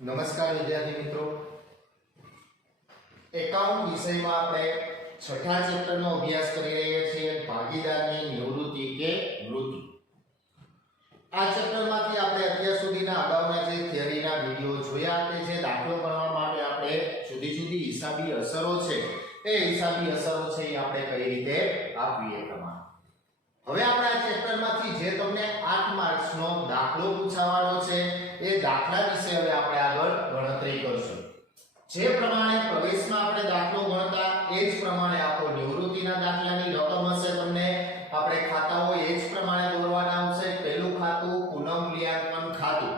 નમસ્કાર વિદ્યાર્થી મિત્રો, એકાઉન્ટ વિષયમાં આપણે છઠ્ઠા ચેપ્ટરનો અભ્યાસ કરી રહ્યા છીએ, ભાગીદારની નિવૃત્તિ કે મૃત્યુ. આ ચેપ્ટરમાંથી આપણે અત્યાર સુધીના અગાઉના જે થિયરીના વિડિયો જોયા કે જે દાખલો ગણવા માટે આપણે જુદી જુદી હિસાબી અસરો છે, એ હિસાબી અસરો છે એ આપણે કઈ રીતે આપવી એ પ્રમાણે. હવે આપણે આ ચેપ્ટરમાંથી જે તમને 8 માર્ક્સનો દાખલો પૂછાવાનો છે એ દાખલા વિશે હવે આપણે આગળ ગણતરી કરશું. જે પ્રમાણે પ્રવેશમાં આપણે દાખલો ગણતા એ જ પ્રમાણે આપણો નિવૃત્તિના દાખલાની રકમ હશે, તમને આપણે ખાતાઓ એ જ પ્રમાણે દોરવાના આવશે. પહેલું ખાતું પુનઃમૂલ્યાંકન ખાતું.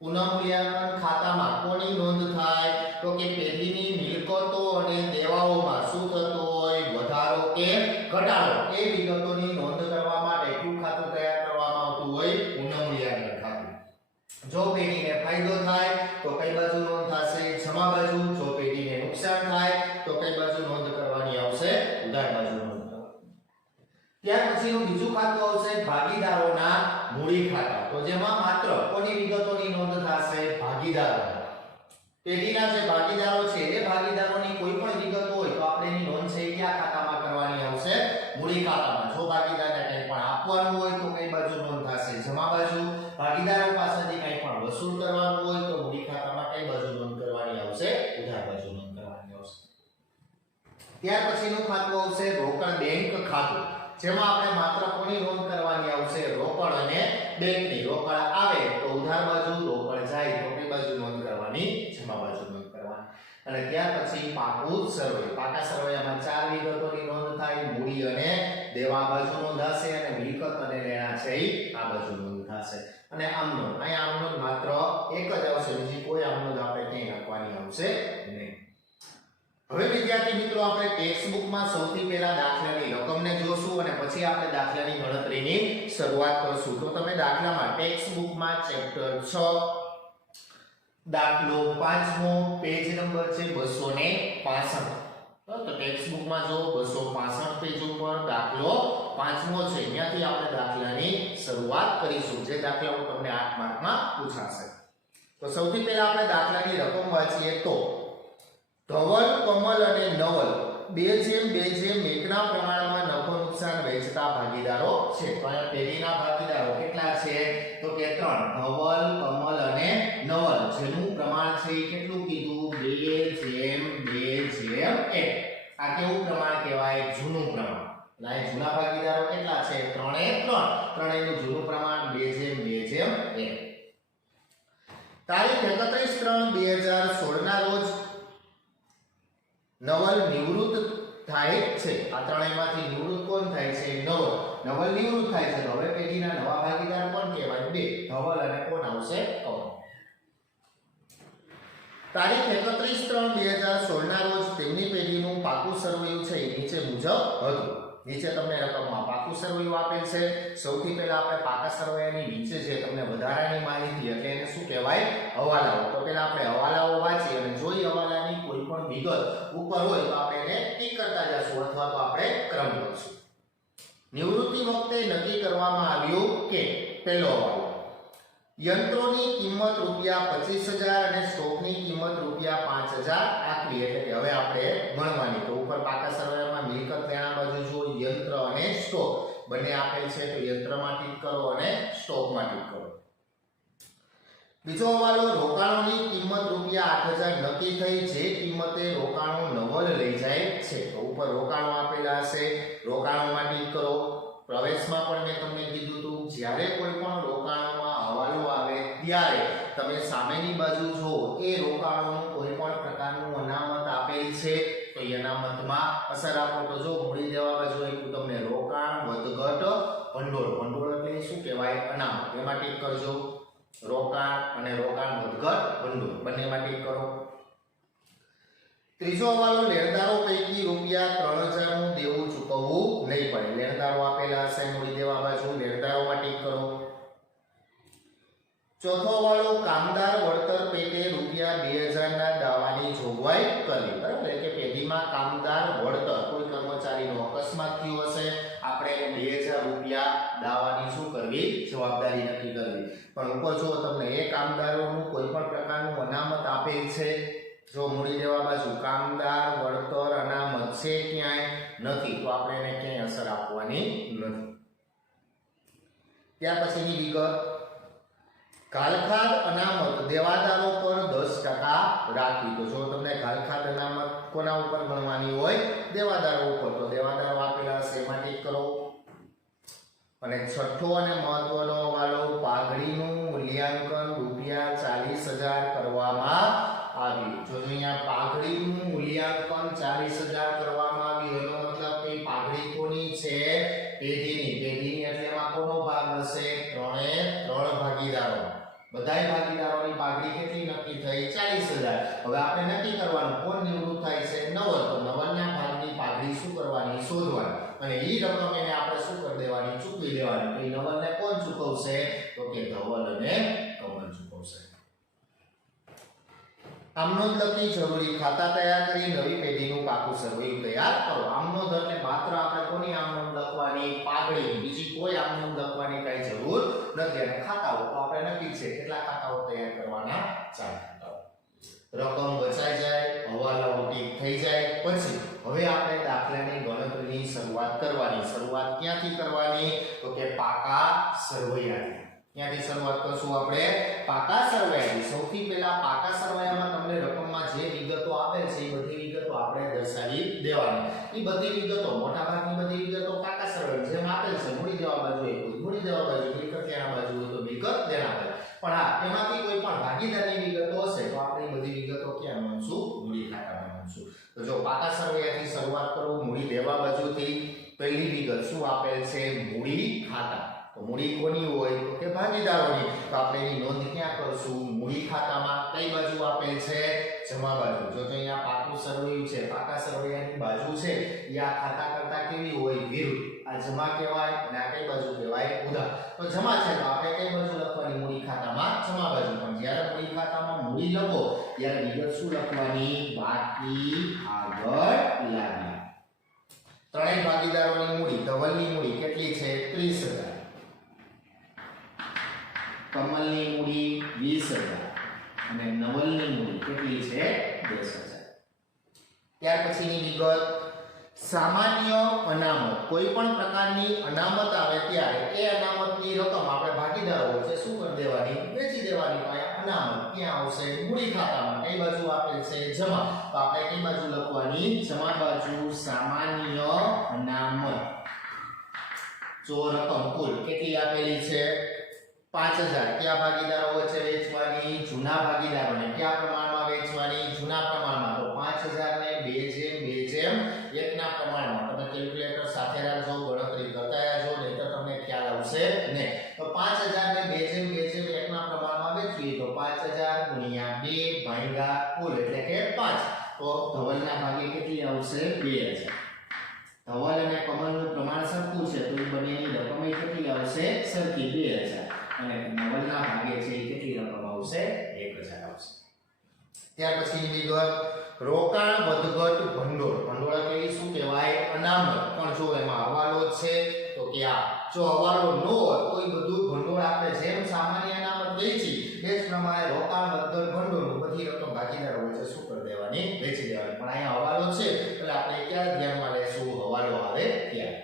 પુનઃમૂલ્યાંકન ખાતામાં કોની નોંધ થાય તો કે પેઢીની મિલકતો અને દેવાઓમાં શું થતું હોય, વધારો કે ઘટાડો, એ વિગતોની નોંધ કરવા માટે કયું ખાતું તૈયાર કરવામાં આવતું હોય, પુનઃમૂલ્યાંકન ખાતું. જો પેઢીને ફાયદો થાય તો કઈ બાજુ નોંધ થશે, જમા બાજુ. જો પેઢીને નુકસાન થાય તો કઈ બાજુ નોંધ કરવાની આવશે, ઉધાર બાજુ નોંધ કરવાની. ત્યાર પછીનું બીજું ખાતું આવશે ભાગીદારોના મૂડી ખાતા. તો જેમાં માત્ર કોની વિગતોની નોંધ થશે, ભાગીદારો. પેઢીના જે ભાગીદારો છે એ ભાગીદારોની કોઈ પણ વિગત હોય તો આપણે એની નોંધ છે કયા ખાતામાં કરવાની આવશે, મૂડી ખાતામાં. જો ભાગીદારને કંઈ પણ આપવાનું હોય તો કઈ બાજુ નોંધ થશે, જમા બાજુ. ભાગીદારો પાસેથી કંઈ પણ વસૂલ કરવાનું હોય તો મૂડી ખાતામાં કઈ બાજુ નોંધ કરવાની આવશે, ઉધાર બાજુ નોંધ કરવાની આવશે. ત્યાર પછીનું ખાતું આવશે રોકડ બેંક ખાતું. જેમાં આપણે માત્ર કોની નોંધ કરવાની આવશે, રોકડ અને બેંકની. રોકડ આવે તો ઉધાર બાજુ, રોકડ જાય તો કઈ બાજુ નોંધ કરવાની, જમા બાજુ નોંધ કરવાની. અને ત્યાર પછી પાકું સરવૈયું. પાકા સરવૈયામાં 4 વિગતોની નોંધ થાય, મૂડી અને દેવા બાજુ નોંધાશે અને મિલકત અને લેણા છે આ બાજુ નોંધ થશે. અને આમનો અહીંયા આમનો માત્ર એક જ આવશે, બીજી કોઈ આમનો આપણે ક્યાંય નાખવાની આવશે નહીં. હવે વિદ્યાર્થી મિત્રો, આપણે ટેક્સ્ટ બુકમાં સૌથી પહેલા દાખલાની રકમને જોશું અને પછી આપણે દાખલાની ગણતરીની શરૂઆત કરશું. તો તમે દાખલામાં ટેક્સ્ટ બુકમાં ચેપ્ટર 6 દાખલો 5મો, પેજ નંબર છે 265. તો ટેક્સ્ટ બુકમાં જો 265 પેજ ઉપર દાખલો 5મો છે, અહીંયાથી આપણે દાખલાની શરૂઆત કરીશું. જે દાખલાઓ તમને 8 માર્કમાં પૂછાશે. તો સૌથી પહેલા આપણે દાખલાની રકમ વાંચીએ તો ધવલ, કમલ અને નવલ 2:2 ના પ્રમાણમાં નફો નુકસાન વહેંચતા ભાગીદારો છે. તો અહીંયા પેઢીના ભાગીદારો કેટલા છે તો કે 3, ધવલ, કમલ અને નવલ. જેનું પ્રમાણ છે કેટલું કીધું, 2:2:1. આ કેવું પ્રમાણ કહેવાય, જૂનું પ્રમાણ. એટલે જૂના ભાગીદારો કેટલા છે, 3:3. ત્રણેયનું જૂનું પ્રમાણ 2:2:1. તારીખ 31/3/2016 ના રોજ નવલ નિવૃત્ત થાય છે. આ ત્રણેયમાંથી નિવૃત્ત કોણ થાય છે, નવલ. નવલ નિવૃત્ત થાય છે તો હવે પેઢીના નવા ભાગીદાર કોણ કહેવાય, 2, ધવલ અને કોણ આવશે, કમલ. તારીખ 31/3/2016 ના રોજ તેમની પેઢીનું પાકું સરવૈયું છે એ નીચે મુજબ હતું. નીચે તમને રકમમાં પાકું સરવૈયું આપેલ છે. સૌથી પહેલા આપણે પાકા સરવૈયાની નીચે જે તમને વધારાની માહિતી એટલે એને શું કહેવાય, હવાલાઓ. તો પહેલા આપણે હવાલાઓ વાંચી અને જોઈ હવાલાની કોઈ પણ વિગત ઉપર હોય તો આપણે એને ટીક કરતા જશું અથવા તો આપણે ક્રમ કરશું. નિવૃત્તિ વખતે નક્કી કરવામાં આવ્યું કે પહેલો હવાલો, યંત્રોની કિંમત ₹25,000 અને સ્ટોકની કિંમત ₹5,000 આપવી. એટલે કે હવે આપણે ગણવાની. તો ઉપર પાકા સરવૈયામાં મિલકત લેણા બાજુ જો યંત્ર અને સ્ટોક બંને આપેલ છે તો યંત્રમાં ટીક કરો અને સ્ટોકમાં ટીક કરો. બીજો હવાલો, રોકાણોની કિંમત ₹8,000 નક્કી થઈ, જે કિંમતે રોકાણો નવલ લઈ જાય છે. તો ઉપર રોકાણો આપેલા હશે, રોકાણોમાં ટીક કરો. પ્રવેશમાં પણ મેં તમને કીધું હતું, જ્યારે કોઈ પણ રોકાણોમાં હવાલો આવે ત્યારે તમે સામેની બાજુ જો એ રોકાણોનું કોઈ પણ પ્રકારનું અનામત આપેલ છે તો એ અનામતમાં અસર આપો. તો જો મૂડી દેવા બાજુ આપ્યું તમને રોકાણ, વધઘટ, ભંડોળ. ભંડોળ એટલે શું કહેવાય, અનામત. એમાં ટીક કરજો. રોકાણ અને રોકાણ, વધઘટ, ભંડોળ બંનેમાં ટીક કરો. ત્રીજો હવાલો, લેણદારો પૈકી ₹3,000 નું દેવું ચૂકવવું નહીં પડે. લેણદારો આપેલા હશે મૂડી દેવા બાજુ, લેણદારોમાં ટીક કરો. ચોથો હવાલો, કામદાર વળતર પેટે ₹2,000 ના દાવાની જોગવાઈ કરવી. બરાબર, એટલે કે પેઢીમાં કામદાર વળતર, કોઈ કર્મચારીનો અકસ્માત થયો હશે, આપણે ₹2,000 દાવાની શું કરવી, જવાબદારી નક્કી કરવી. પણ ઉપર જો તમને એ કામદારોનું કોઈ પણ પ્રકારનું અનામત આપેલ છે. જો મૂડી દેવા બાજુ કામદાર, વળતર, અનામત છે ક્યાંય નથી તો આપણે એને ક્યાંય અસર આપવાની નથી. ત્યાર પછીની વિગત, ઘાલખાદ અનામત દેવાદારો પર 10% રાખવી. તો જો તમને ઘાલખાદ અનામત કોના ઉપર ગણવાની હોય? દેવાદારો ઉપર. તો દેવાદારો આપેલા હશે એમાં ટીક કરો. અને છઠ્ઠો અને મહત્વનો હવાલો, પાઘડીનું મૂલ્યાંકન ₹40,000 કરવામાં આવ્યું. જો અહીંયા પાઘડીનું મૂલ્યાંકન 40,000 કરવામાં આવ્યું એનો મતલબ કે પાઘડી કોની છે? પેઢીની. પેઢીની એટલે એમાં કોનો ભાગ હશે? ત્રણે ત્રણ ભાગીદારો. બધાય ભાગીદારોની પાઘડી કેટલી નક્કી થઈ? 40,000. હવે આપણે નક્કી કરવાનું કોણ નિવૃત્ત થાય છે? નવલ. તો નવલના ભાગની પાઘડી શું કરવાની? શોધવાની. અને એ રકમ એને આપણે શું કરી દેવાની? ચૂકવી દેવાની. તો એ નવલને કોણ ચૂકવશે? તો કે ધવલ અને કમલ ચૂકવશે. આમનોંધ લખી જરૂરી ખાતા તૈયાર કરી નવી પેઢીનું પાકું સરવૈયું તૈયાર કરો. આમનોંધ એટલે માત્ર આપણે કોની આમનોંધ લખવાની? પાઘડી. બીજી કોઈ આમનોંધ લખવાની કઈ જરૂર નથી. અને ખાતાઓ તો આપણે નક્કી છે કેટલા ખાતાઓ તૈયાર કરવાના? 4 ખાતાઓ. રકમ બચાઈ જાય, હવાલાઓ ટીક થઈ જાય પછી હવે આપણે દાખલાની ગણતરીની શરૂઆત કરવાની. શરૂઆત ક્યાંથી કરવાની? તો કે પાકા સરવૈયાથી. ત્યાંથી શરૂઆત કરશું આપણે પાકા સરવૈયાથી. સૌથી પહેલા પાકા સરવૈયામાં તમને રકમમાં જે વિગતો આપેલ છે એ બધી વિગતો આપણે દર્શાવી દેવાની. એ બધી વિગતો મોટાભાગની બધી વિગતો પાકા સરવૈયા જેમ આપેલ છે. મૂડી દેવા બાજુ એક મૂડી દેવા બાજુ, મિલકત લેણા બાજુ હોય તો મિલકત લેણા બાજુ. પણ હા, એમાંથી કોઈ પણ ભાગીદારની વિગતો હશે તો આપણે એ બધી વિગતો ક્યાં નોંધશું? મૂડી ખાતામાં નોંધશું. તો જો પાકા સરવૈયાથી શરૂઆત કરું મૂડી દેવા બાજુથી. પહેલી વિગત શું આપેલ છે? મૂડી ખાતા. તો મૂડી કોની હોય? તો કે ભાગીદારોની. તો આપણે એની નોંધ ક્યાં કરશું? મૂડી ખાતામાં. કઈ બાજુ આપેલ છે? જમા બાજુ. જો તો અહીંયા પાકું સરવૈયું છે, પાકા સરવૈયાની બાજુ છે એ આ ખાતા કરતા કેવી હોય? વિરુદ્ધ. આ જમા કહેવાય અને આ કઈ બાજુ કહેવાય? ઉધાર. તો જમા છે તો આપણે કઈ બાજુ લખવાની? મૂડી ખાતામાં જમા બાજુ. પણ જ્યારે મૂડી ખાતામાં મૂડી લખો ત્યારે વિગત શું લખવાની? બાકી આગળ લાવી. ત્રણેય ભાગીદારોની મૂડી. ધવલની મૂડી કેટલી છે? 30,000. કમલની મૂડી 20,000 અને નવલની મૂડી કેટલી છે? 10,000. ત્યાર પછીની વિગત, સામાન્ય અનામત. કોઈ પણ પ્રકારની અનામત આવે ત્યારે એ અનામતની રકમ આપણે ભાગીદારો વચ્ચે શું કરી દેવાની? વેચી દેવાની. તો આ અનામત ક્યાં આવશે? મૂડી ખાતામાં. કઈ બાજુ આપેલ છે? જમા. તો આપણે કઈ બાજુ લખવાની? જમા બાજુ. સામાન્ય અનામત. જો રકમ કુલ કેટલી આપેલી છે? 5,000. કયા ભાગીદારો વચ્ચે વેચવાની? જૂના ભાગીદારોને. કયા પ્રમાણમાં વેચવાની? જૂના પ્રમાણમાં. તો 5,000 ને 2:1 ના પ્રમાણમાં. તમે કેલ્ક્યુલેટર સાથે રાખજો, ગણતરી કરતા રહેજો, નહીંતર તમને ખ્યાલ આવશે નહીં. તો 5,000 ને 2:1 ના પ્રમાણમાં વેચવી તો 5,000 ગુણ્યા 2 ભાગ્યા કુલ એટલે કે 5. તો ધવલના ભાગે કેટલી આવશે? 2,000. ધવલ અને કમલનું પ્રમાણ સરખું છે તો એ બંનેની રકમ કેટલી આવશે? સરખી 2,000. અને નવલના ભાગે છે એ કેટલી રકમ આવશે? 1,000 આવશે. ત્યાર પછીની વિગત, રોકાણ વધઘટ ભંડોળ. ભંડોળ એટલે શું કહેવાય? અનામત. પણ જો એમાં હવાલો છે તો કે આ. જો હવાલો ન હોય તો એ બધું ભંડોળ આપણે જેમ સામાન્ય અનામત વેચી એ જ પ્રમાણે રોકાણ વધઘટ ભંડોળ બધી રકમ ભાગીદારો વચ્ચે શું કરી દેવાની? વેચી દેવાની. પણ અહીંયા હવાલો છે એટલે આપણે ક્યારે ધ્યાનમાં લેશું? હવાલો આવે ત્યારે.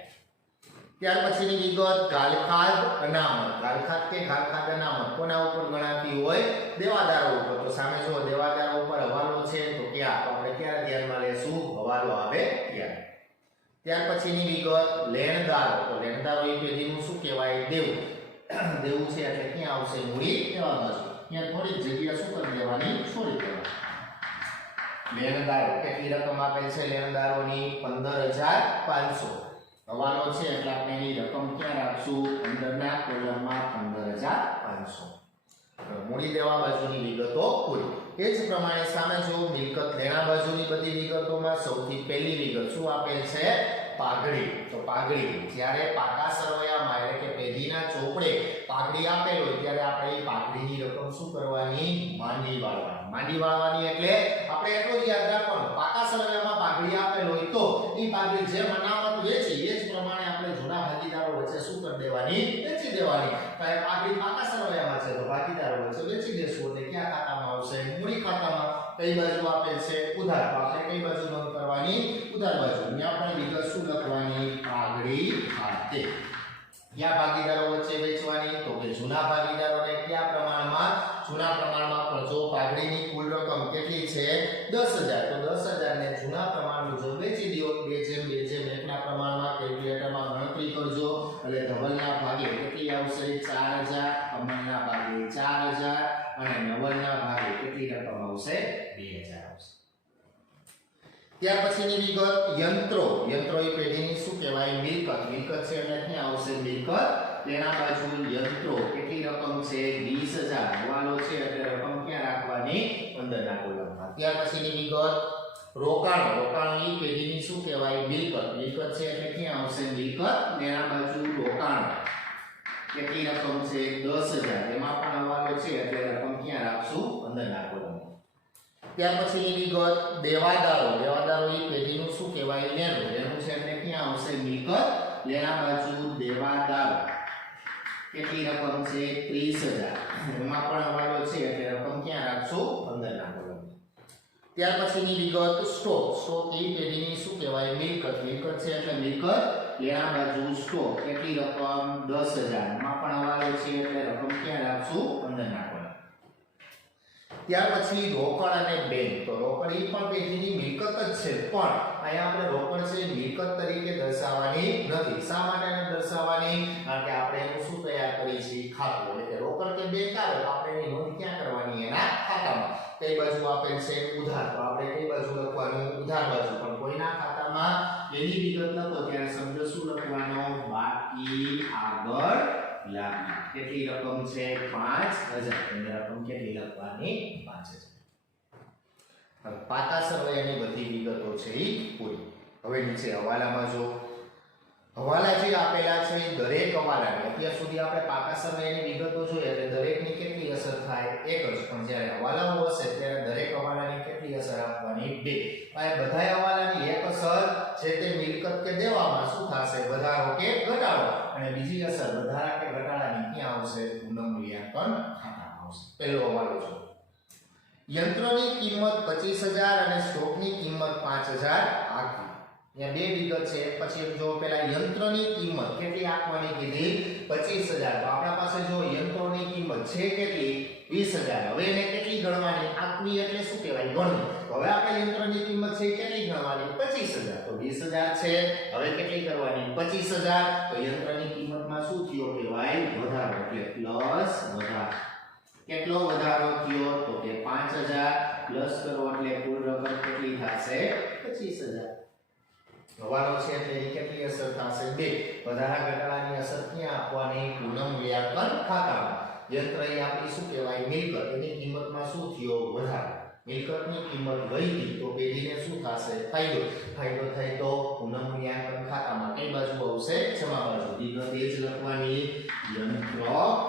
ત્યાર પછીની વિગત, ઘાલખાદ અનામત. ઘાલખાદ કે ઘાલખાદ અનામત કોના ઉપર ગણાતી હોય? દેવાદારો ઉપર. તો સામે જો દેવાદારો ઉપર હવાલો છે તો ક્યાં? તો આપણે ક્યારે ધ્યાનમાં લેશું? હવાલો આવે ત્યારે. ત્યાર પછીની વિગત, લેણદારો. તો લેણદારો એ પેઢીનું શું કહેવાય? દેવું. દેવું છે એટલે ક્યાં આવશે? મૂડી દેવા બાજુ. ત્યાં થોડીક જગ્યા શું કરી દેવાની? છોડી દેવાની. લેણદારો કેટલી રકમ આપેલ છે? લેણદારોની 15,500. હવાલો છે એટલે આપણે એની રકમ ક્યાં રાખશું? અંદરના કોલમમાં 15,500. મૂડી દેવા બાજુની વિગતો કુલ. એ જ પ્રમાણે સામે જો મિલકત લેણા બાજુની બધી વિગતોમાં સૌથી પહેલી વિગત શું આપેલ છે? પાઘડી. તો પાઘડી જ્યારે પાકા સરવૈયામાં એટલે કે પેઢીના ચોપડે પાઘડી આપેલ હોય ત્યારે આપણે એ પાઘડીની રકમ શું કરવાની? માંડી વાળવાની. માંડી વાળવાની એટલે આપણે એટલું જ યાદ રાખવાનું, પાકા સરવૈયામાં પાઘડી આપેલ હોય તો એ પાઘડી જેમ અનામત વેચી એ જ પ્રમાણે આપણે જૂના ભાગીદારો વચ્ચે શું કરી દેવાની? વેચી દેવાની. તો એ પાઘડી પાકા સરવૈયામાં છે તો ભાગીદારો વચ્ચે વેચી દેશું એટલે ક્યાં ખાતામાં આવશે? મૂડી ખાતામાં. કઈ બાજુ આપેલ છે ઉધાર, તો આપણે કઈ બાજુ નોંધ કરવાની ઉધાર બાજુ. અહીંયા પણ વિગત શું લખવાની પાઘડી ખાતે. કયા ભાગીદારો વચ્ચે વેચવાની, તો કે જૂના ભાગીદારોને કયા પ્રમાણમાં, જૂના પ્રમાણમાં. પણ જો પાઘડીની કુલ રકમ કેટલી છે 10000, તો 10000 ને જૂના પ્રમાણ મુજબ વેચી દો. 2:1 ના પ્રમાણમાં કેલ્ક્યુલેટરમાં ગણતરી કરજો. એટલે ધવલના ભાગે કેટલી આવશે 4000, અમલના ભાગે 4000 અને નવલના ભાગે કેટલી રકમ આવશે 2000 આવશે. ત્યાર પછીની વિગત યંત્રો. યંત્રો એ પેઢીની શું કહેવાય મિલકત. મિલકત છે એટલે ક્યાં આવશે મિલકત. તેના બાજુ યંત્રો કેટલી રકમ છે 20000. હવાલો છે એટલે રકમ ક્યાં રાખવાની અંદરના કોલમમાં. ત્યાર પછીની વિગત રોકાણો. રોકાણો એ પેઢીની શું કહેવાય મિલકત. મિલકત છે એટલે ક્યાં આવશે મિલકત. તેના બાજુ રોકાણો કેટલી રકમ છે 10000. એમાં પણ હવાલો છે એટલે રકમ ક્યાં રાખશું અંદરના કોલમમાં. ત્યાર પછીની વિગત દેવાદારો. દેવાદારો એ પેઢીનું શું કહેવાય લેણું. લેણું છે એટલે ક્યાં આવશે મિલકત. લેણા બાજુ દેવાદારો કેટલી રકમ છે 30000. એમાં પણ હવાલો છે એટલે રકમ ક્યાં રાખશું અંદરના કોલમમાં. ત્યાર પછીની વિગત સ્ટોક. સ્ટોક એ પેઢીની શું કહેવાય મિલકત. મિલકત છે એટલે મિલકત. લેણા બાજુ સ્ટોક કેટલી રકમ 10000. એમાં પણ હવાલો છે એટલે રકમ ક્યાં રાખશું અંદરના કોલમમાં. ત્યાર પછી રોકડ અને બેંક. તો રોકડ એ પણ પેઢીની મિલકત જ છે, પણ અહીંયા આપણે રોકડ છે મિલકત તરીકે દર્શાવવાની નથી. શા માટે એને દર્શાવવાની? કારણ કે આપણે એનું શું તૈયાર કરીએ છીએ ખાતું. એટલે કે રોકડ કે બેંક આવે તો આપણે એની નોંધ ક્યાં કરવાની એના ખાતામાં. કઈ બાજુ આપેલ છે ઉધાર, તો આપણે કઈ બાજુ લખવાનું ઉધાર બાજુ. પણ કોઈના ખાતામાં એની વિગત લખો ત્યારે સમજો શું લખવાનો બાકી આગળ લાગી. કેટલી રકમ છે 5000. એની રકમ કેટલી લખવાની 5000. હવે પાકા સરવૈયાની બધી વિગતો છે એ પૂરી. હવે નીચે હવાલામાં જો હવાલા જે આપેલા છે દરેક હવાલાને અત્યાર સુધી આપણે પાકા સરવૈયાની વિગતો જોઈએ એટલે દરેકની કેટલી અસર થાય એક જ. પણ જ્યારે હવાલાઓ હશે ત્યારે દરેક હવાલાની કેટલી અસર આપવાની 2. આ બધા હવાલાની એક અસર જે તે મિલકત કે દેવામાં શું થશે વધારો કે ઘટાડો, અને બીજી અસર વધારા કે ઘટાડાની ક્યાં આવશે પુનઃમૂલ્યાંકન ખાતામાં આવશે. પહેલો હવાલો જો યંત્રોની કિંમત 25000 અને સ્ટોકની કિંમત 5000 આખી. અહીંયા બે વિગત છે. પછી જો પેલા યંત્રની કિંમત કેટલી આપવાની કીધી 25000. તો આપણા પાસે જો યંત્રોની કિંમત છે કેટલી 20000. હવે એને કેટલી ગણવાની આખવી એટલે શું કહેવાય ગણવી. તો હવે આપણે યંત્રની કિંમત છે કેટલી ગણવાની 25000. તો 20000 છે, હવે કેટલી કરવાની 25000. તો યંત્રની કિંમતમાં શું થયો કહેવાય વધારો, એટલે પ્લસ વધારો. કેટલો વધારો થયો તો કે 5000 પ્લસ કરો એટલે કુલ રકમ કેટલી થશે 25000. હવાલો છે એટલે એની કેટલી અસર થશે 2. વધારા ઘટાડાની અસર ક્યાં આપવાની પુનઃમૂલ્યાંકન ખાતામાં. યંત્ર એ આપણી શું કહેવાય મિલકત. એની કિંમતમાં શું થયો વધારો. મિલકતની કિંમત વધી તો પેઢીને શું થશે ફાયદો. ફાયદો થાય તો પુનઃમૂલ્યાંકન ખાતામાં કઈ બાજુ આવશે જમા બાજુ. વિગત એ જ લખવાની યંત્ર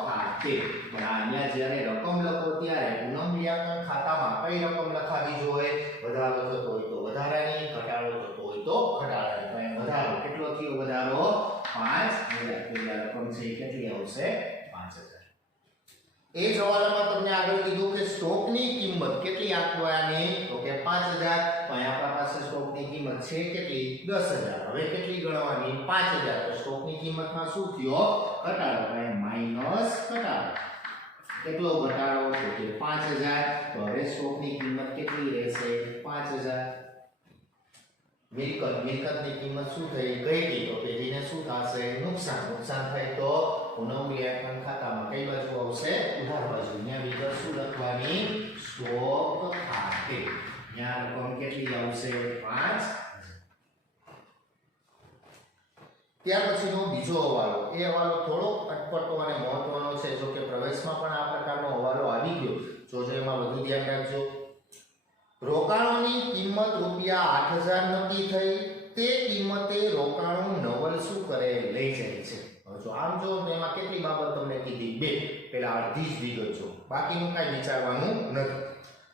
ખાતે. પણ અહીંયા જ્યારે રકમ લખો ત્યારે પુનઃમૂલ્યાંકન ખાતામાં કઈ રકમ લખાવી જોઈએ વધારો થતો હોય તો વધારાની, ઘટાડો થતો હોય તો ઘટાડાની. તો અહીંયા વધારો કેટલો થયો વધારો 5000. તો રકમ છે કેટલી આવશે 5000. એ જ હવાલામાં તમને આગળ કીધું કે સ્ટોકની કિંમત કેટલી આપવાની તો કે 5000. તો અહીં આપણા પાસે સ્ટોકની કિંમત છે કેટલી 10000. હવે કેટલી ગણવાની 5000. તો સ્ટોકની કિંમતમાં શું થયો ઘટાડો, એટલે માઈનસ ઘટાડો. કેટલો ઘટાડો તો કે 5000. તો હવે સ્ટોકની કિંમત કેટલી રહેશે 5000. મિલકતની કિંમત શું થઈ ઘટી તો પેઢીને શું થશે નુકસાન. નુકસાન થાય તો પુનઃમૂલ્યાંકન ખાતામાં કઈ બાજુ આવશે ઉધાર બાજુ. અહીંયા વિગત શું લખવાની સ્ટોક ખાતે. અહીંયા રકમ કેટલી આવશે 5000. ત્યાર પછીનો બીજો હવાલો. એ હવાલો થોડો અટપટો અને મહત્વનો છે. જો કે પ્રવેશમાં પણ આ પ્રકારનો હવાલો આવી ગયો. જોજો એમાં વધુ ધ્યાન રાખજો. રોકાણોની કિંમત રૂપિયા 8000 નક્કી થઈ. તે કિંમતે રોકાણો નવલ શું કરે લઈ જાય છે. જો આમ જો એમાં કેટલી બાબત તમને કીધી 2. પેલા અડધી જ વિગત જો, બાકીનું કાંઈ વિચારવાનું નથી.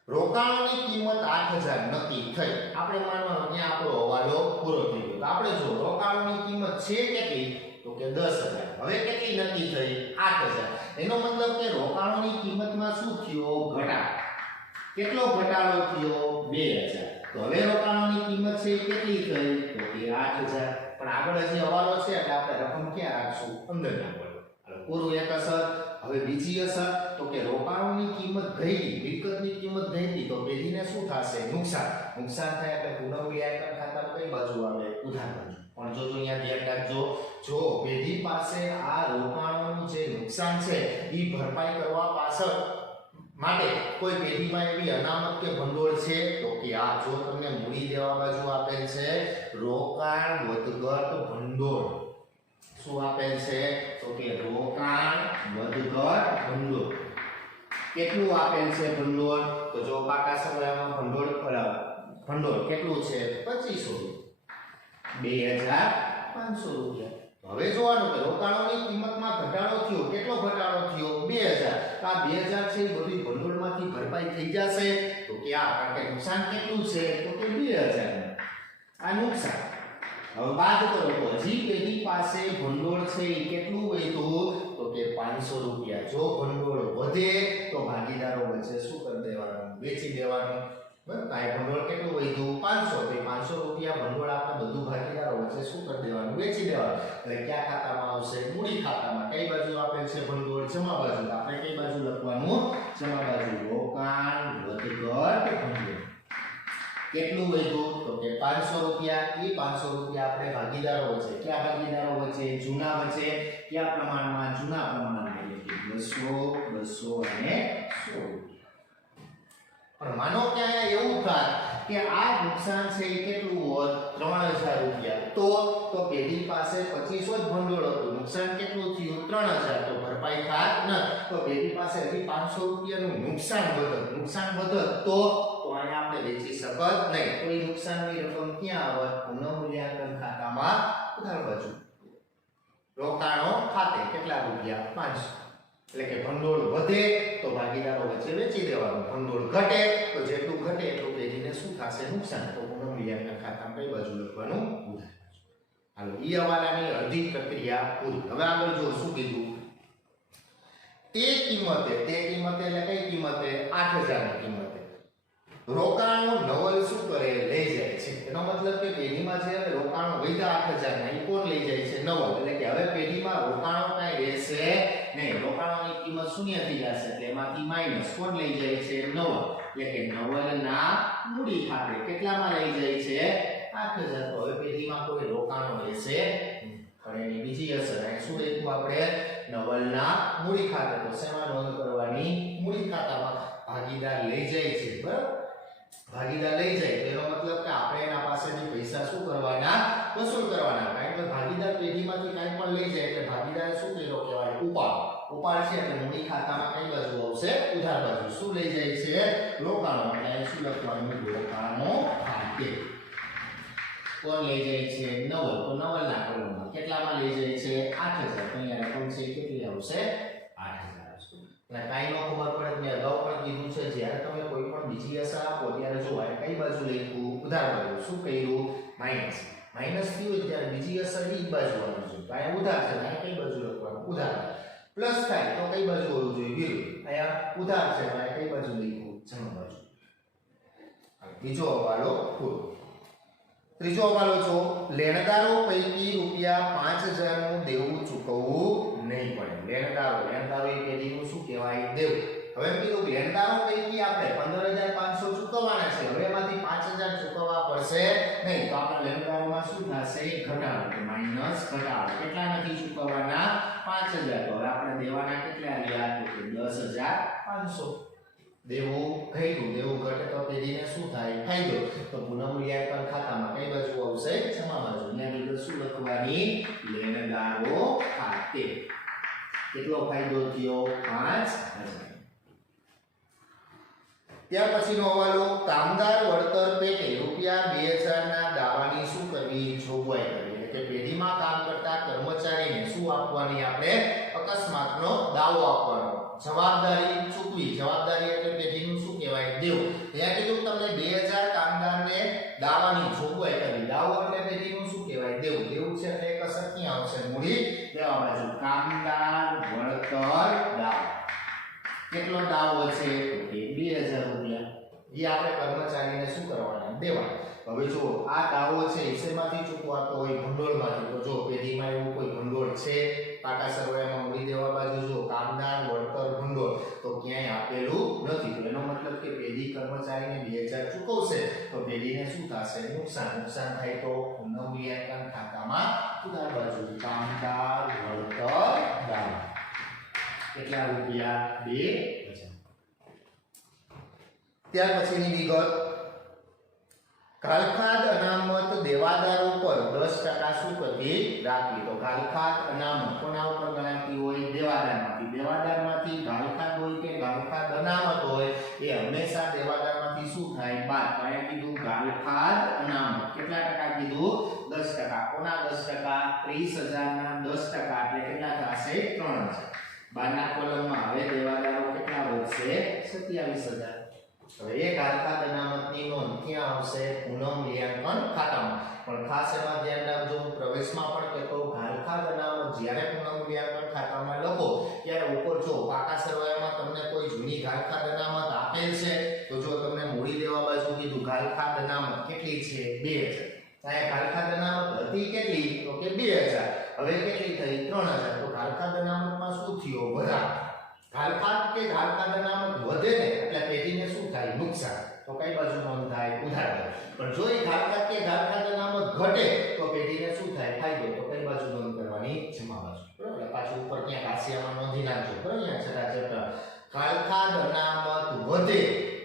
રોકાણોની કિંમત 8000 નક્કી થઈ. આપણે માનવાનું ત્યાં આપણો હવાલો પૂરો થઈ ગયો. તો આપણે જો રોકાણોની કિંમત છે કેટલી તો કે 10000. હવે કેટલી નક્કી થઈ 8000. એનો મતલબ કે રોકાણોની કિંમતમાં શું થયો ઘટાડો. કેટલો ઘટાડો થયો 2000. તો હવે રોકાણોની કિંમત છે એ કેટલી થઈ તો કે 8000. પણ આગળ હજી હવાલો છે એટલે આપણે રકમ ક્યાં રાખશું અંદરના બોલો. હાલો પૂરું એક અસર. હવે બીજી અસર તો કે રોકાણોની કિંમત ઘટી, મિલકતની કિંમત ઘટી તો પેઢીને શું થશે નુકસાન. નુકસાન થાય એટલે પુનઃમૂલ્યાંકન ખાતામાં કઈ બાજુ આવે ઉધાર બાજુ. પણ જો અહીંયા ધ્યાન રાખજો, જો પેઢી પાસે આ રોકાણોનું જે નુકસાન છે એ ભરપાઈ કરવા પાછળ માટે કોઈ પેઢીમાં એવી અનામત કે ભંડોળ છે તો કે આ જો તમને મૂડી દેવા બાજુ આપેલ છે રોકાણ વધઘટ ભંડોળ. શું આપેલ છે તો કે રોકાણ વધઘટ ભંડોળ. કેટલું આપેલ છે ભંડોળ તો જો પાકા સમયમાં ભંડોળ કેટલું છે 2500 રૂપિયા. હવે જોવાનું કે રોકાણોની કિંમતમાં ઘટાડો થયો. કેટલો ઘટાડો થયો 2000. તો આ 2000 છે એ બધી ભંડોળમાંથી ભરપાઈ થઈ જશે તો કે આ કારણ કે નુકસાન કેટલું છે તો કે 2000. આ નુકસાન. હવે બાદ કરો તો હજી પેઢી પાસે ભંડોળ છે એ કેટલું વધ્યું તો કે 500 રૂપિયા. જો ભંડોળ વધે તો ભાગીદારો વચ્ચે શું કરી દેવાનું વેચી દેવાનું. બરાબર. આ ભંડોળ કેટલું વધ્યું 500. તો 500 રૂપિયા ભંડોળ આપણે બધું ભાગીદારો વચ્ચે શું કરી દેવાનું વેચી દેવાનું. એટલે કયા ખાતામાં આવશે મૂડી ખાતામાં. કઈ બાજુ આપેલ છે ભંડોળ જમા બાજુ. આપણે કઈ બાજુ લખવાનું જમા બાજુ. રોકાણ વધઘટ ભંડોળ. કેટલું વધ્યું તો કે 500 રૂપિયા. એ 500 રૂપિયા આપણે ભાગીદારો વચ્ચે કયા ભાગીદારો વચ્ચે જૂના વચ્ચે કયા પ્રમાણમાં જૂના પ્રમાણમાં એટલે કે 200 અને 100. પણ માનો કે અહીંયા એવું થાય કે આ નુકસાન છે એ કેટલું હોત 3000 રૂપિયા. તો પેઢી પાસે 2500 જ ભંડોળ હતું. નુકસાન કેટલું થયું 3000. તો ભરપાઈ થાત ન તો પેઢી પાસે હજી 500 રૂપિયાનું નુકસાન વધત તો અહીંયા આપણે વેચી શકત નહીં. તો એ નુકસાનની રકમ ક્યાં આવત પુનઃમૂલ્યાંકન ખાતામાં ઉધાર બાજુ. રોકાણો ખાતે કેટલા રૂપિયા 500. એટલે કે ભંડોળ વધે તો ભાગીદારો વચ્ચે વેચી દેવાનું. ભંડોળ ઘટે તો જેટલું ઘટે એટલું પેઢીને શું થશે નુકસાન. તો પુનઃમૂલ્યાંકન ખાતામાં કઈ બાજુ લખવાનું ઉધાર. હાલો ઈ હવાલાની અડધી પ્રક્રિયા પૂરી. હવે આગળ જો શું કીધું તે કિંમતે એટલે કઈ કિંમતે 8000 ની કિંમતે રોકાણો નવલ શું કરે લઈ જાય છે. એનો મતલબ કે પેઢીમાં જે રોકાણો વધ્યા 8000 ના એ કોણ લઈ જાય છે નવલ. એટલે કે હવે પેઢીમાં રોકાણો કઈ રહેશે નહીં. રોકાણોની કિંમત શૂન્ય થઈ જશે એટલે એમાંથી માઈનસ કોણ લઈ જાય છે નવલ. એટલે કે નવલના મૂડી ખાતે કેટલામાં લઈ જાય છે 8000. તો હવે પેઢીમાં કોઈ રોકાણો રહેશે પણ એની બીજી અસર શું લખ્યું આપણે નવલના મૂડી ખાતે. તો શેમાં નોંધ કરવાની મૂડી ખાતામાં. ભાગીદાર લઈ જાય છે બરાબર. ભાગીદાર લઈ જાય તેનો મતલબ કે આપણે એના પાસેથી પૈસા શું કરવાના વસૂલ કરવાના. કારણ કે ભાગીદાર પેઢીમાંથી કાંઈ પણ લઈ જાય એટલે ભાગીદારે શું કર્યો કહેવાય ઉપાડ છે. એટલે મૂડી ખાતામાં કઈ બાજુ આવશે ઉધાર બાજુ. શું લઈ જાય છે રોકાણો. એટલે શું લખવાનું રોકાણો ખાતે. કોણ લઈ જાય છે નવલ. તો નવલના કોલમમાં કેટલામાં લઈ જાય છે 8000. તો અહીંયા રકમ છે કેટલી આવશે 8000 આવશે. એટલે કાઈ નો ખબર પડે મેં અગાઉ પણ કીધું છે જ્યારે તમે કોઈ પણ બીજી અસર આપો ત્યારે જો આ કઈ બાજુ લખ્યું ઉધાર બાજુ. શું કર્યું માઈનસ થયું ત્યારે બીજી અસર ઈ બાજુ આવવી જોઈએ. તો અહીંયા ઉધાર છે અહીંયા કઈ બાજુ લખવાનું ઉધાર. પ્લસ થાય તો કઈ બાજુ હોવું જોઈએ વિરુદ્ધ. અહીંયા ઉધાર છે અહીંયા કઈ બાજુ લખ્યું જમા બાજુ. બીજો હવાલો પૂરો. ત્રીજો હવાલો જો લેણદારો પૈકી રૂપિયા 5000 નું દેવું ચૂકવવું નહીં પડે. લેણદારો એ પેઢીનું શું કહેવાય દેવું. હવે કીધું લેણદારો પૈકી આપણે 15500 ચૂકવવાના છે. હવે એમાંથી 5000 ચૂકવવા પડશે નહીં. તો આપણા લેણદારોમાં શું થશે ઘટાડો માઈનસ ઘટાડો. કેટલા નથી ચૂકવવાના 5000. તો હવે આપણે દેવાના કેટલા રહ્યા તો કે 10500. દેવું ઘટે તો પેઢીને શું થાય ફાયદો. તો પુનઃમૂલ્યાંકન ખાતામાં કઈ બાજુ આવશે જમા બાજુ. એની અંદર શું લખવાની લેણદારો ખાતે. કેટલો ફાયદો થયો 5000. ત્યાર પછીનો હવાલો કામદાર વળતર પેટે રૂપિયા 2000 ના દાવાની શું કરવી જોગવાઈ કરવી. એટલે કે પેઢીમાં કામ કરતા કર્મચારીને શું આપવાની આપણે અકસ્માતનો દાવો આપવાનો. જવાબદારી ચૂકવી. જવાબદારી એટલે પેઢીનું શું કહેવાય દેવું. ત્યાં કીધું તમને 2000 કામદારને દાવાની જોગવાઈ કરવી. દાવો એટલે પેઢીનું શું કહેવાય દેવું. દેવું છે એટલે એક અસર ક્યાં આવશે મૂડી દેવા બાજુ. કામદાર વળતર દાવો. કેટલો દાવો છે તો કે 2000 રૂપિયા. એ આપણે કર્મચારીને શું કરવાના દેવાના. હવે જો આ દાવો છે હિસ્સેમાંથી ચૂકવાતો હોય ભંડોળમાંથી, તો જો પેઢીમાં એવું કોઈ ભંડોળ છે પાકા સરવાળામાં મૂડી દેવા બાજુ જો કામદાર વળતર ભંડોળ તો ક્યાંય આપેલું નથી. તો એનો મતલબ કે પેઢી કર્મચારીને 2000 ચૂકવશે તો પેઢીને શું થશે? નુકસાન થાય તો પુનઃમૂલ્યાંકન ખાતામાં ઉધાર બાજુ કામદાર વળતર દાવો કેટલા રૂપિયા? 2000. ત્યાર પછીની વિગત, ઘાલખાદ અનામત દેવાદારો પર 10% શું કરવી? રાખવી. તો ઘાલખાદ અનામત કોના ઉપર ગણાતી હોય? દેવાદારમાંથી. દેવાદારમાંથી ઘાલખાદ હોય કે ઘાલખાદ અનામત હોય એ હંમેશા દેવાદારમાંથી શું થાય? બાદ. તો અહીંયા કીધું ઘાલખાદ અનામત કેટલા ટકા કીધું? 10%. કોના 10%? 30,000 ના 10% એટલે કેટલા થશે? 3,000. બારના કોલમમાં હવે દેવાદારો કેટલા વધશે? 27,000. હવે એ ઘાલખાદ અનામતની નોંધ ક્યાં આવશે? પુનઃમૂલ્યાંકન ખાતામાં. પણ ખાસ એમાં ધ્યાન રાખજો, પ્રવેશમાં પણ કહેતો ઘાલખાદ અનામત જ્યારે પુનઃમૂલ્યાંકન ખાતામાં લખો ત્યારે ઉપર જો પાકા સરવાળામાં તમને કોઈ જૂની ઘાલખાદ અનામત આપેલ છે તો જો તમને મૂડી દેવા બાજુ કીધું ઘાલખાદ અનામત કેટલી છે? 2000. અહીંયા ઘાલખાદ અનામત હતી કેટલી? તો કે 2000. હવે કેટલી થઈ? 3000. તો ઘાલખાદ અનામતમાં શું થયો? વધારો. ઘાલખાદ કે ઘાલખાદ અનામત વધે ને એટલે પેઢીને શું થાય? નુકસાન. તો કઈ બાજુ નોંધ થાય? ઉધાર બાજુ. પણ જો એ ઘાલખાદ કે ઘાલખાદ અનામત ઘટે તો પેઢીને શું થાય? ફાયદો. તો કઈ બાજુ નોંધ કરવાની? જમા બાજુ. બરાબર. પાછું ઉપર ક્યાંક હાંસિયામાં નોંધી નાખજો. બરાબર. અહીંયા છેલ્લા ચેપ્ટર ઘાલખાદ અનામત વધે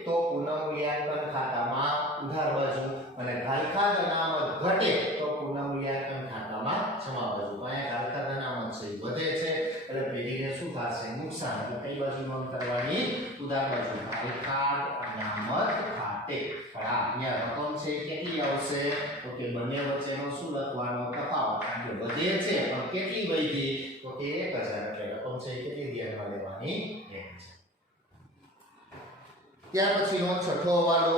તો પુનઃમૂલ્યાંકન ખાતામાં ઉધાર બાજુ અને ઘાલખાદ અનામત ઘટે તો પુનઃમૂલ્યાંકન ખાતામાં જમા બાજુ. અહીંયા ઘાલખાદ અનામત છે વધે છે એટલે પેઢીને શું થશે? નુકસાન. એટલે કઈ બાજુ નોંધ કરવાની? ઉધાર બાજુ. ઘાલખાદ અનામત ખાતે. પણ અહીંયા રકમ છે કેટલી આવશે? તો કે બંને વચ્ચેનો શું લખવાનો? તફાવત. કારણ કે વધે છે પણ કેટલી વધી? તો કે 1000. એટલે રકમ છે કેટલી ધ્યાનમાં લેવાની? 1000. ત્યાર પછીનો છઠ્ઠો હવાલો,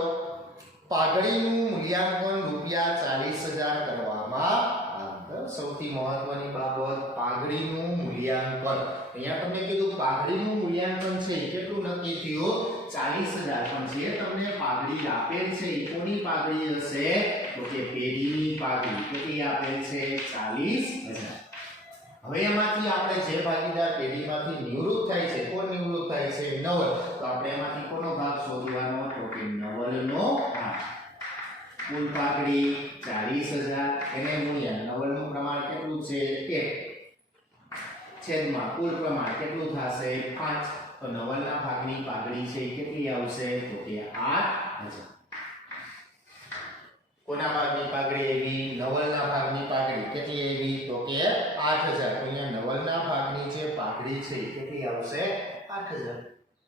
પાઘડીનું મૂલ્યાંકન રૂપિયા 40,000 કરવામાં આવે. સૌથી મહત્વની બાબત પાઘડીનું મૂલ્યાંકન. અહીંયા તમને કીધું પાઘડીનું મૂલ્યાંકન છે કેટલું નક્કી થયું? 40,000. પણ જે તમને પાઘડી આપેલ છે એ કોની પાઘડી હશે? તો કે પેઢીની પાઘડી. કેટલી આપેલ છે? 40,000. હવે એમાંથી આપણે જે ભાગીદાર પેઢીમાંથી નિવૃત્ત થાય છે, કોણ નિવૃત્ત થાય છે? નવલ. તો આપણે એમાંથી કોનો ભાગ શોધવાનો? તો કે નવલનો ભાગ. કુલ પાઘડી 40,000 એને મૂલ્ય નવલનું પ્રમાણ કેટલું છે? 1 છેદમાં કુલ પ્રમાણ કેટલું થશે? 5. તો નવલના ભાગની પાઘડી છે કેટલી આવશે? તો કે 8,000. કોના ભાગની પાઘડી આવી? નવલના ભાગની પાઘડી કેટલી આવી? તો કે 8,000. તો અહીંયા નવલના ભાગની જે પાઘડી છે કેટલી આવશે? 8,000.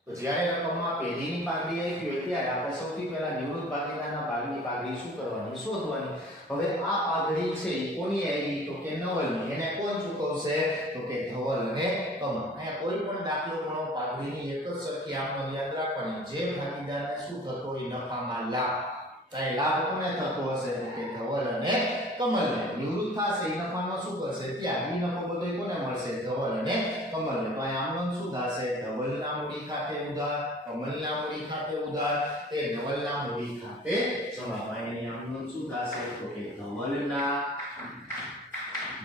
તો જ્યારે રકમમાં પેઢીની પાઘડી આવી હોય ત્યારે આપણે સૌથી પહેલા નિવૃત્ત ભાગીદારના ભાગની પાઘડી શું કરવાની? શોધવાની. હવે આ પાઘડી છે એ કોની આવી? તો કે નવલની. એને કોણ ચૂકવશે? તો કે ધવલ અને કમલ. અહીંયા કોઈ પણ દાખલો ગણો પાઘડીની એક જ સરખી આમ યાદ રાખવાની. જે ભાગીદારને શું થતો હોય? નફામાં લાભ. અહીં લાભ કોને થતો હશે? તો કે ધવલ અને કમલને. નિવૃત્ત થશે એ નફાનો શું કરશે? ત્યાં એ નફો બધો કોને મળશે? ધવલ અને કમલને. તો અહીં આમનો શું થશે? ધવલના મૂડી ખાતે ઉધાર, કમલના મૂડી ખાતે ઉધાર, તે નવલના મૂડી ખાતે જમા. અહીં આમનો શું થશે? તો કે ધવલના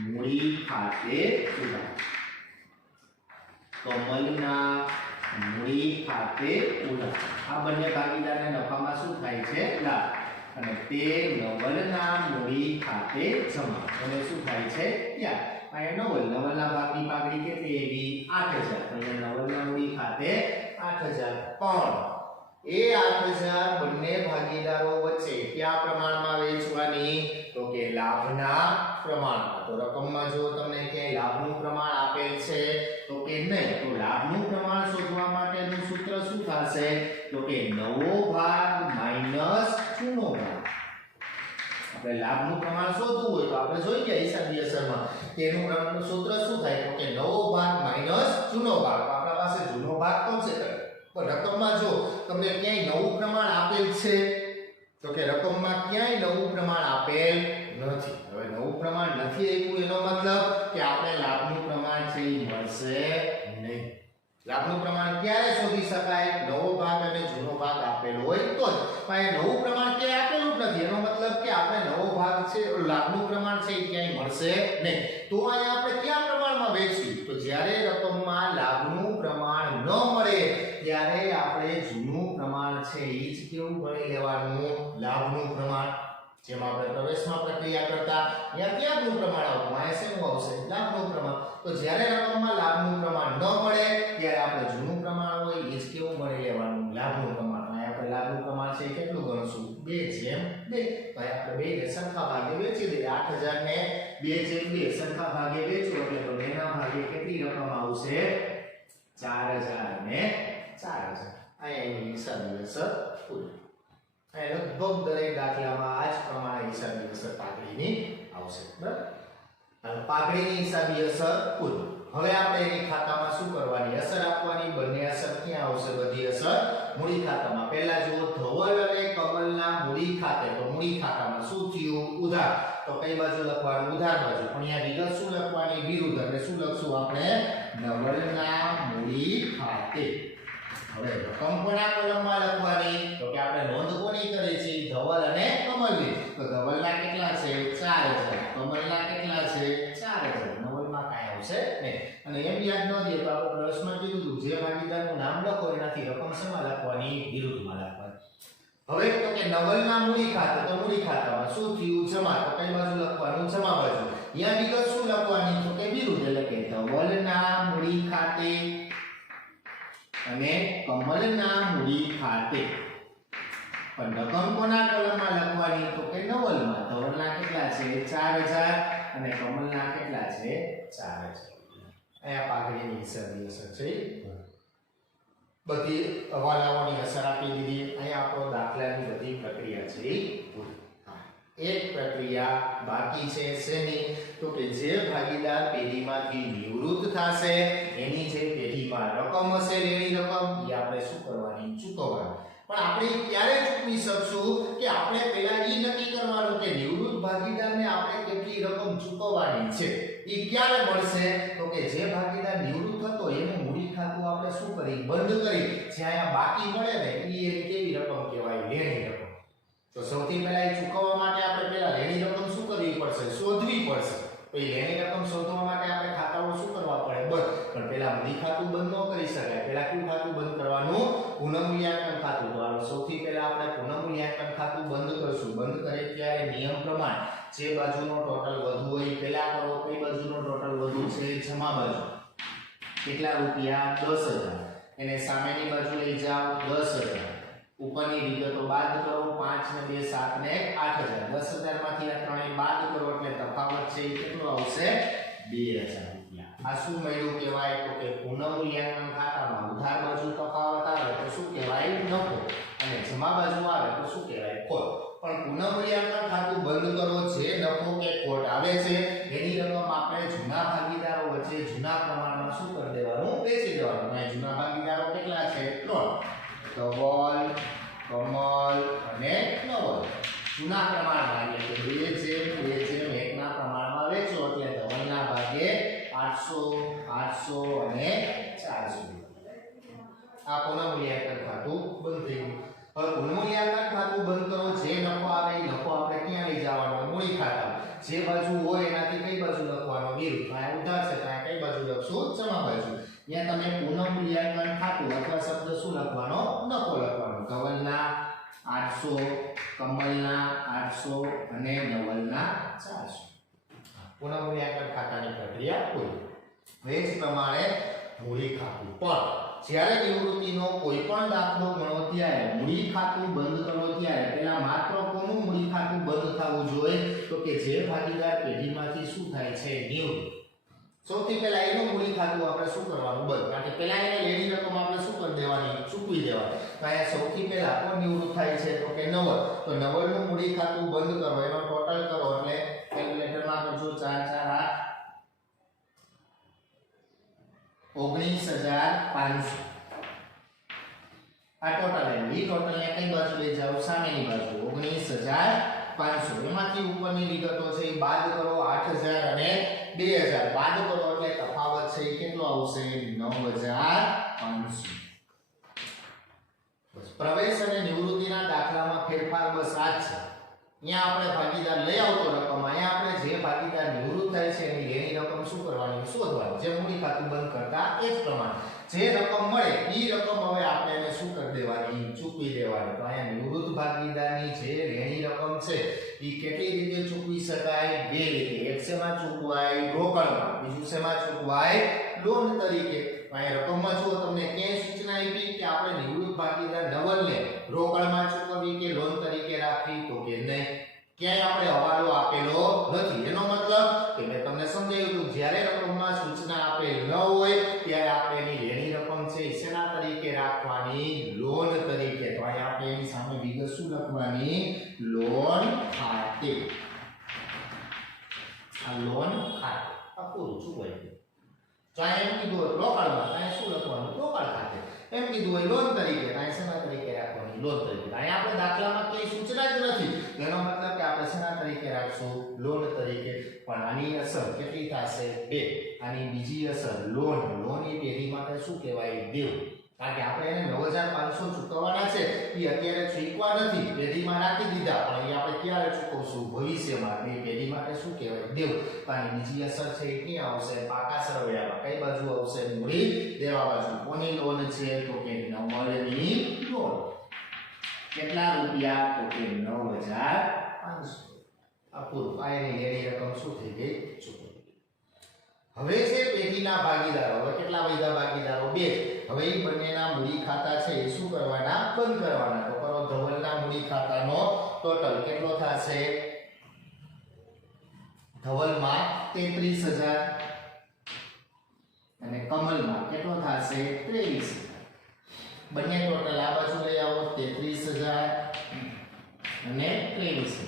મૂડી ખાતે ઉધાર, કમલના મૂડી ખાતે ઉધાર. આ બંને ભાગીદારને નફામાં શું થાય છે? લાભ. અને તે નવલના મૂડી ખાતે જમા. અને શું થાય છે? ત્યાં. અહીંયા નવલના ભાગની પાઘડી કેટલી આવી? 8,000. અહીંયા નવલના મૂડી ખાતે 8,000. પણ એ 8,000 બંને ભાગીદારો વચ્ચે કયા પ્રમાણમાં વેચવાની? તો કે લાભના પ્રમાણમાં. તો રકમમાં જો તમને ક્યાંય લાભનું પ્રમાણ આપેલ છે તો કે નહીં, તો લાભનું પ્રમાણ શોધવા માટેનું સૂત્ર શું થશે? તો કે નવો ભાગ માઈનસ જૂનો ભાગ. આપણે લાભનું પ્રમાણ શોધવું હોય તો આપણે જોઈ ગયા હિસાબી અસરમાં કે એનું સૂત્ર શું થાય? તો કે નવો ભાગ માઈનસ જૂનો ભાગ. આપણા પાસે જૂનો ભાગ કોણ છે? તો રકમમાં જો તમને ક્યાંય નવું પ્રમાણ આપેલ છે તો કે રકમમાં ક્યાંય નવું પ્રમાણ આપેલ નથી. હવે નવું પ્રમાણ નથી આવ્યું એનો મતલબ કે આપણે લાભનું પ્રમાણ છે એ મળશે નહીં. લાભનું પ્રમાણ ક્યારે શોધી શકાય? નવો ભાગ અને જૂનો ભાગ આપેલો હોય તો જ. પણ એ નવું પ્રમાણ ક્યાંય આપેલું જ નથી, એનો મતલબ કે આપણે નવો ભાગ છે લાભનું પ્રમાણ છે એ ક્યાંય મળશે નહીં. તો અહીંયા આપણે કયા પ્રમાણમાં વેચવી? તો જ્યારે રકમમાં લાભનું પ્રમાણ ન મળે ત્યારે આપણે જૂનું પ્રમાણ છે એ જ કેવું ગણી લેવાનું? લાભનું પ્રમાણ. જેમ આપણે પ્રવેશમાં પ્રક્રિયા કરતા ત્યાં ત્યાગનું પ્રમાણ આવતું, અહીંયા શેનું આવશે? લાભનું પ્રમાણ. તો જ્યારે રકમમાં લાભનું પ્રમાણ ન મળે ત્યારે આપણે જૂનું પ્રમાણ હોય એ જ કેવું ગણી લેવાનું? લાભનું પ્રમાણ. અહીંયા આપણે લાભનું પ્રમાણ છે કેટલું ગણશું? 2/2. તો આપણે 2 ને સરખા ભાગે વેચી દઈએ. 8000 ને 2/2 સરખા ભાગે વેચો એટલે તો એના ભાગે કેટલી રકમ આવશે? 4000 ને 4000. અહીંયા હિસાબી અસર પૂરી. લગભગ દરેક દાખલામાં આ જ પ્રમાણે હિસાબી અસર પાઘડીની આવશે. બરાબર? અને પાઘડીની હિસાબી અસર પૂરી. હવે આપણે એની ખાતામાં શું કરવાની? અસર આપવાની. બંને અસર ક્યાં આવશે? બધી અસર મૂડી ખાતામાં. પહેલા જુઓ ધવલ અને કમલના મૂડી ખાતે. તો મૂડી ખાતામાં શું થયું? ઉધાર. તો કઈ બાજુ લખવાનું? ઉધાર બાજુ. પણ અહીંયા વિગત શું લખવાની? વિરુદ્ધ. એટલે શું લખશું આપણે? નવલના મૂડી ખાતે. હવે રકમ કોના કોલમમાં લખવાની? તો કે આપણે નોંધ કોની કરી છે? ધવલ અને કમલની. તો ધવલના કેટલા છે? 4000. કમલના કેટલા છે? 4000. નવલમાં કાંઈ આવશે નહીં. અને એમ યાદ ન દે તો આપણે પ્રશ્નમાં કીધું હતું જે ભાગીદારનું નામ લખો એનાથી રકમ શેમાં લખવાની? વિરુદ્ધમાં લખવાની. હવે તો કે નવલના મૂડી ખાતે. તો મૂડી ખાતામાં શું થયું? જમા. તો કઈ બાજુ લખવાનું? જમા બાજુ. અહીંયા વિગત શું લખવાની? તો કે વિરુદ્ધ. એટલે કે ધવલના મૂડી ખાતે અને કમલના મૂડી ખાતે. પણ રકમ કોના કોલમમાં લખવાની? તો કે નવલમાં. ધવલના કેટલા છે? 4000 અને કમલના કેટલા છે? 4000. અહીંયા પાઘડીની હિસાબી અસર છે. બધી હવાલાઓની અસર આપી દીધી. અહીંયા આપણો દાખલાની બધી પ્રક્રિયા છે પૂરી. એક પ્રક્રિયા બાકી છે શેની? તો કે જે ભાગીદાર પેઢીમાંથી નિવૃત્ત થશે એની જે પેઢીમાં રકમ હશે એની રકમ એ આપણે શું કરવાની? ચૂકવવાની. પણ આપણે ક્યારે ચૂકવી શકશું? કે આપણે પહેલા એ નક્કી કરવાનું કે નિવૃત્ત ભાગીદારને આપણે કેટલી રકમ ચૂકવવાની છે. એ ક્યારે મળશે? તો કે જે ભાગીદાર નિવૃત્ત હતો એનું મૂડી ખાતું આપણે શું કરી? બંધ કરી. જે અહીંયા બાકી મળે ને એ એની કેવી રકમ કહેવાય? લેણી રકમ. તો સૌથી પહેલા એ ચૂકવવા માટે આપણે પહેલા લેણી રકમ શું કરવી પડશે? શોધવી પડશે. તો એ લેણી રકમ શોધવા માટે આપણે ખાતાઓ શું કરવા પડે? બંધ. પણ પહેલા મૂડી ખાતું બંધ ન કરી શકાય. પહેલા કયું ખાતું બંધ કરવાનું? પુનઃમૂલ્યાંકન ખાતું. તો હાલો સૌથી પહેલા આપણે પુનઃમૂલ્યાંકન ખાતું બંધ કરશું. બંધ કરે ત્યારે નિયમ પ્રમાણે જે બાજુનો ટોટલ વધુ હોય પહેલા કરો. કઈ બાજુનો ટોટલ વધુ છે? જમા બાજુ. કેટલા રૂપિયા? 10000. એને સામેની બાજુ લઈ જાઓ 10000. ઉપરની વિગતો બાદ કરો. 5 ને 2 7 ને 8000. 10000 માંથી આ ત્રણેય બાદ કરો એટલે તફાવત છે એ કેટલો આવશે? 2000 રૂપિયા. આ શું મળ્યું કહેવાય? તો કે પુનઃમૂલ્યાંકન ખાતામાં ઉધાર બાજુ તફાવત આવે તો શું કહેવાય? નફો. અને જમા બાજુ આવે તો શું કહેવાય? ખોટ. પણ પુનઃમૂલ્યાંકન ખાતું બંધ કરો. જે નફો કે ખોટ આવે છે એની રકમ આપણે જૂના ભાગીદારો વચ્ચે જૂના પ્રમાણમાં શું કરી દેવાનું? વેચી દેવાનું. અને જૂના ભાગીદારો કેટલા છે? 3. ધવલ, કમલ અને નવલ. જૂના પ્રમાણમાં એટલે કે 2/2/1 ના પ્રમાણમાં વેચો એટલે ધવલના ભાગે 800, 800 અને 400. આ પુનઃમૂલ્યાંકન ખાતું બંધ થઈ ગયું. હવે પુનઃમૂલ્યાંકન ખાતું બંધ કરો. જે નફો આવે એ નફો આપણે ક્યાં લઈ જવાનો? મૂડી ખાતામાં. જે બાજુ હોય એનાથી કઈ બાજુ લખવાનો? વિરુદ્ધ. આ ઉધાર છે તો આ કઈ બાજુ લખશું? જમા બાજુ. અહીંયા તમે પુનઃમૂલ્યાંકન ખાતું અથવા શબ્દ શું લખવાનો? નફો લખવાનો. ધવલના 800, કમલના 800 અને નવલના 400. પુનઃમૂલ્યાંકન ખાતાની પ્રક્રિયા પૂરી. હવે જ પ્રમાણે મૂડી ખાતું. પણ જ્યારે નિવૃત્તિનો કોઈ પણ દાખલો ગણો ત્યારે મૂડી ખાતું બંધ કરો ત્યારે પહેલા માત્ર કોનું મૂડી ખાતું બંધ થવું જોઈએ? તો કે જે ભાગીદાર પેઢીમાંથી શું થાય છે? નિવૃત્ત. સૌથી પહેલા એનું મૂડી ખાતું આપણે શું કરવાનું? બંધ. કારણ કે પહેલા એને લેણી રકમ આપણે શું કરી દેવાની? ચૂકવી દેવાની. તો અહીંયા સૌથી પહેલા કોણ નિવૃત્ત થાય છે? તો કે નવલ. તો નવલનું મૂડી ખાતું બંધ કરો. એનો ટોટલ કરો એટલે કેલ્ક્યુલેટરમાં કરજો. 4 4 8 19500. આ ટોટલ એ ટોટલ ને કઈ બાજુ લઈ જાવ? સામેની બાજુ. 19500. એમાંથી ઉપરની વિગતો છે એ બાદ કરો. 8000 અને 2000 બાદ કરો એટલે તફાવત છે એ કેટલો આવશે? 9500. બસ પ્રવેશ અને નિવૃત્તિના દાખલામાં ફેરફાર બસ આ જ છે. અહીંયા આપણે ભાગીદાર લઈ આવતો રકમ, અહીંયા આપણે જે ભાગીદાર નિવૃત્ત થાય છે એની લેણી રકમ શું કરવાની, શોધવાની. જે મૂડી ખાતું બંધ કરતા એ જ પ્રમાણે જે રકમ મળે એ રકમ હવે આપણે એને શું કરી દેવાની, ચૂકવી દેવાની. તો અહીંયા નિવૃત્ત ભાગીદારની જે લેણી રકમ છે એ કેટલી રીતે ચૂકવી શકાય, બે રીતે. એક શેમાં ચૂકવાય, રોકડમાં. બીજું શેમાં ચૂકવાય, લોન તરીકે. અહીંયા રકમમાં જો તમને ક્યાંય સૂચના આપી કે આપણે નિવૃત્ત ભાગીદાર નવલને રોકડમાં ચૂકવવી કે લોન તરીકે રાખવી, તો કે નહીં. ક્યાંય આપણે હવાલો આપેલો નથી. એનો મતલબ કે મેં તમને સમજાવ્યું હતું જ્યારે રકમમાં સૂચના આપેલ ન હોય ત્યારે આપણે એની લેણી રકમ છે શેના તરીકે રાખવાની, લોન તરીકે. તો અહીંયા આપણે એની સામે વિગત શું લખવાની, લોન ખાતે. આ લોન ખાતે આ પૂરું ચૂકવાઈ ગયું. ચાહે એમ કીધું હોય રોકડમાં, ચાહે શું લખવાનું, રોકડ ખાતે. એમ કીધું હોય લોન તરીકે, ચાહે શેના તરીકે રાખવાની, લોન તરીકે. અહીંયા આપણે દાખલામાં કઈ સૂચના જ નથી. એનો મતલબ કે આપણે શેના તરીકે રાખશું, લોન તરીકે. પણ આની અસર કેટલી થશે, 2. આની બીજી અસર લોન. લોન એ પેઢી માટે શું કહેવાય, દેવ. કારણ કે આપણે એને 9500 ચૂકવવાના છે એ અત્યારે ચૂકવા નથી, પેઢીમાં રાખી દીધા. પણ એ આપણે ક્યારે ચૂકવશું, ભવિષ્યમાં. એ પેઢી માટે શું કહેવાય, દેવ. આની બીજી અસર છે એ ક્યાં આવશે, પાકા સરવૈયામાં. કઈ બાજુ આવશે, મૂડી દેવા બાજુ. કોની લોન છે, તો કે નવલની લોન. કેટલા રૂપિયા, તો કે 9500. આ પૂરું. આ એની લેણી રકમ શું થઈ ગઈ, ચૂકવી. હવે છે પેઢીના ભાગીદારો. હવે કેટલા વધ્યા ભાગીદારો, 2. હવે એ બંનેના મૂડી ખાતા છે એ શું કરવાના, બંધ કરવાના. તો કરો ધવલના મૂડી ખાતાનો ટોટલ કેટલો થશે, ધવલમાં 33000 અને કમલમાં કેટલો થશે, 23000. બંને ટોટલ આ બાજુ લઈ આવો, 33000 અને 23000.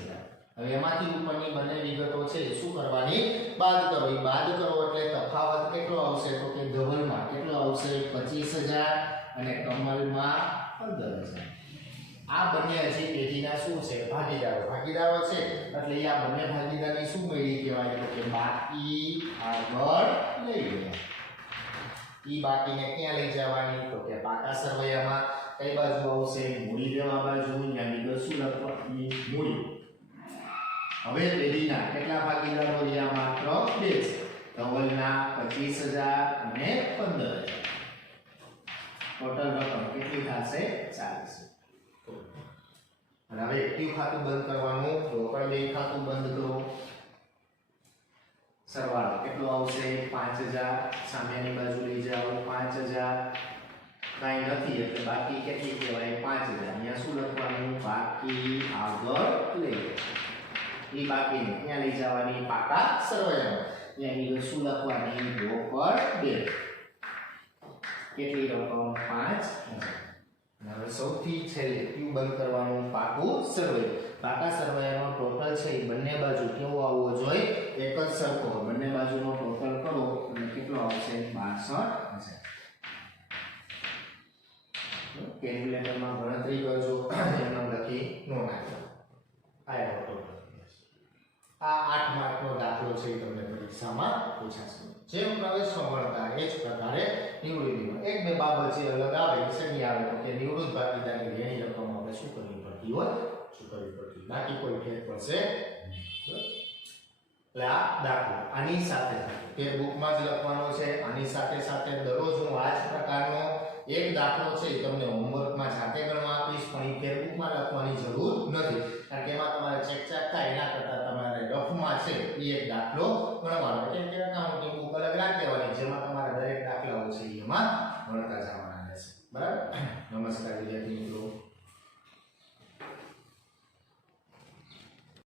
હવે એમાંથી ઉપરની બંને વિગતો છે શું કરવાની, બાદ કરો. એ બાદ કરો એટલે તફાવત કેટલો આવશે, તો કે ધવલમાં કેટલો આવશે, 25000 અને કમલમાં 15000. આ બંને હજી પેઢીના શું છે, ભાગીદારો. ભાગીદારો છે એટલે આ બંને ભાગીદારની શું મળી કહેવાય, તો કે બાકી આગળ લઈ ગયા. ઈ બાકીને ક્યાં લઈ જવાની, તો કે પાકા સરવૈયામાં. કઈ બાજુ આવશે, મૂડી દેવા બાજુ. અહીંયા વિગત શું લખવાની, મૂડી. હવે પેઢીના કેટલા ભાગીદારો રહ્યા, માત્ર 2 છે. ધવલના 25000 અને 15000. ટોટલ રકમ કેટલી થશે, 40. અને હવે એક્ટિવ ખાતું બંધ કરવાનું. રોકડ બે ખાતું બંધ કરો. સરવાળો કેટલો આવશે, 5000. સામેની બાજુ લઈ જાઓ, 5000. કાંઈ નથી એટલે બાકી કેટલી કહેવાય, 5000. અહીંયા શું લખવાનું, બાકી આગળ લઈ જાઓ. એ બાકીને ક્યાં લઈ જવાની, પાકા સરવૈયામાં. અહીંયા શું લખવાની, રોકડ 2. કેટલી રકમ, 5000. હવે સૌથી છેલ્લે ક્યુ બંધ કરવાનું, પાકું સરવૈયું. પાકા સરવૈયાનો ટોટલ છે એ બંને બાજુ કેવો આવવો જોઈએ, એક જ સરખો. બંને બાજુનો ટોટલ કરો એટલે કેટલો આવશે, 62000. કેલ્ક્યુલેટરમાં ગણતરી કરજો, એમાં લખી નો નાખો. આ ટોટલ. આ 8 માર્કનો દાખલો છે તમને પરીક્ષામાં પૂછાશે. જેમ પ્રવેશમાં ભણતા એ જ પ્રકારે નિવૃત્તિમાં એક બે બાબત જે અલગ આવે શેની આવે, તો કે નિવૃત્ત ભાગીદારની લેણી રકમ આપણે શું કરવી પડતી હોય, ચૂકવવી પડતી. બાકી કોઈ ફેર પડશે એટલે આ દાખલો આની સાથે તે બુકમાં જ લખવાનો છે. આની સાથે સાથે દરરોજ હું આ જ પ્રકારનો એક દાખલો છે તમને હોમવર્કમાં જાતે ગણવા આપીશ, પણ એ ફેરબુકમાં લખવાની જરૂર નથી. કારણ કે એમાં તમારે ચેક થાય એના કરતાં તમારે રફમાં છે એ એક દાખલો ગણવાનો. કેમ કે અકાઉન્ટિંગ બુક અલગ રાખી દેવાની જેમાં તમારે દરેક દાખલાઓ છે એમાં ગણતા જવાના રહેશે. બરાબર. નમસ્કાર વિદ્યાર્થી.